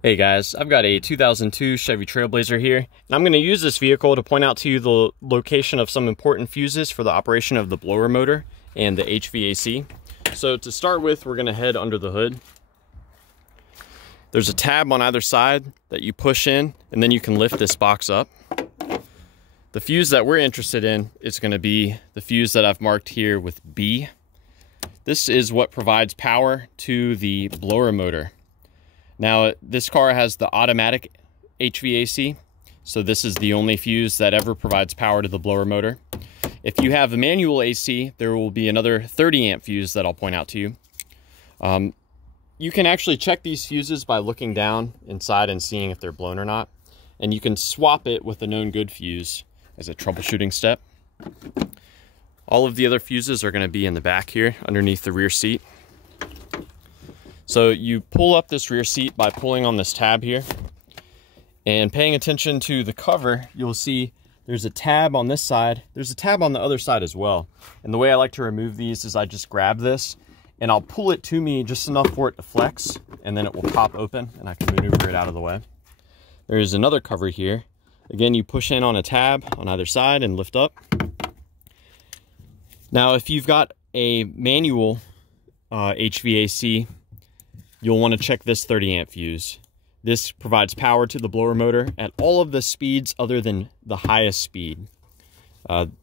Hey guys, I've got a 2002 Chevy Trailblazer here, and I'm going to use this vehicle to point out to you the location of some important fuses for the operation of the blower motor and the HVAC. So to start with, we're going to head under the hood. There's a tab on either side that you push in, and then you can lift this box up. The fuse that we're interested in is going to be the fuse that I've marked here with B. This is what provides power to the blower motor. Now, this car has the automatic HVAC, so this is the only fuse that ever provides power to the blower motor. If you have a manual AC, there will be another 30 amp fuse that I'll point out to you. You can actually check these fuses by looking down inside and seeing if they're blown or not. And you can swap it with a known good fuse as a troubleshooting step. All of the other fuses are going to be in the back here underneath the rear seat. So you pull up this rear seat by pulling on this tab here, and paying attention to the cover, you'll see there's a tab on this side. There's a tab on the other side as well. And the way I like to remove these is I just grab this and I'll pull it to me just enough for it to flex, and then it will pop open and I can maneuver it out of the way. There's another cover here. Again, you push in on a tab on either side and lift up. Now, if you've got a manual HVAC, you'll want to check this 30 amp fuse. This provides power to the blower motor at all of the speeds other than the highest speed.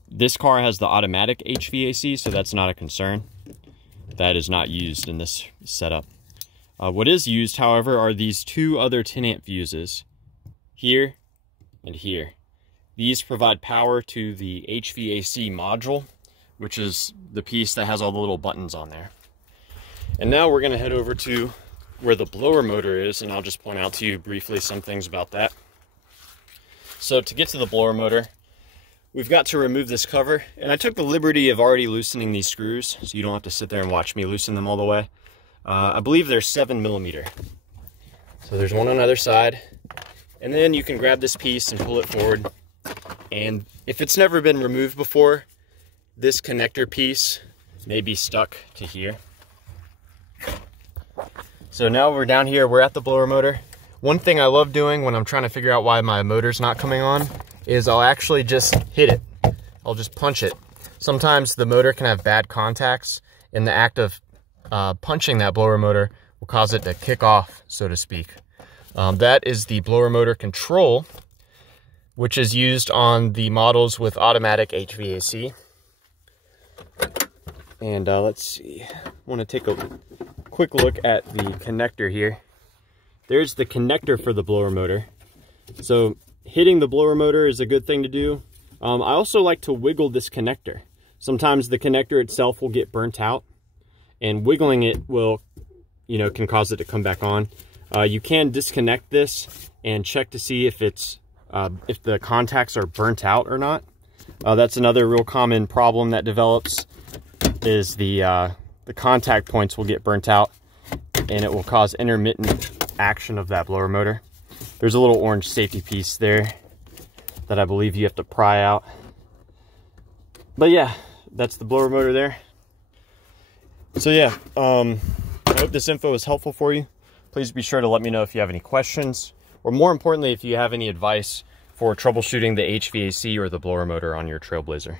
This car has the automatic HVAC, so that's not a concern. That is not used in this setup. What is used, however, are these two other 10 amp fuses, here and here. These provide power to the HVAC module, which is the piece that has all the little buttons on there. And now we're going to head over to where the blower motor is, and I'll just point out to you briefly some things about that. So to get to the blower motor, we've got to remove this cover, and I took the liberty of already loosening these screws, so you don't have to sit there and watch me loosen them all the way. I believe they're 7mm. So there's one on either side, and then you can grab this piece and pull it forward. And if it's never been removed before, this connector piece may be stuck to here. So now we're down here, we're at the blower motor. One thing I love doing when I'm trying to figure out why my motor's not coming on is I'll actually just hit it. I'll just punch it. Sometimes the motor can have bad contacts, and the act of punching that blower motor will cause it to kick off, so to speak. That is the blower motor control, which is used on the models with automatic HVAC. And let's see, I want to take a quick look at the connector here. There's the connector for the blower motor. So hitting the blower motor is a good thing to do. I also like to wiggle this connector. Sometimes the connector itself will get burnt out, and wiggling it will, can cause it to come back on. You can disconnect this and check to see if if the contacts are burnt out or not. That's another real common problem that develops, is the contact points will get burnt out, and it will cause intermittent action of that blower motor. There's a little orange safety piece there that I believe you have to pry out. But yeah, that's the blower motor there. So yeah, I hope this info is helpful for you. Please be sure to let me know if you have any questions, or more importantly, if you have any advice for troubleshooting the HVAC or the blower motor on your Trailblazer.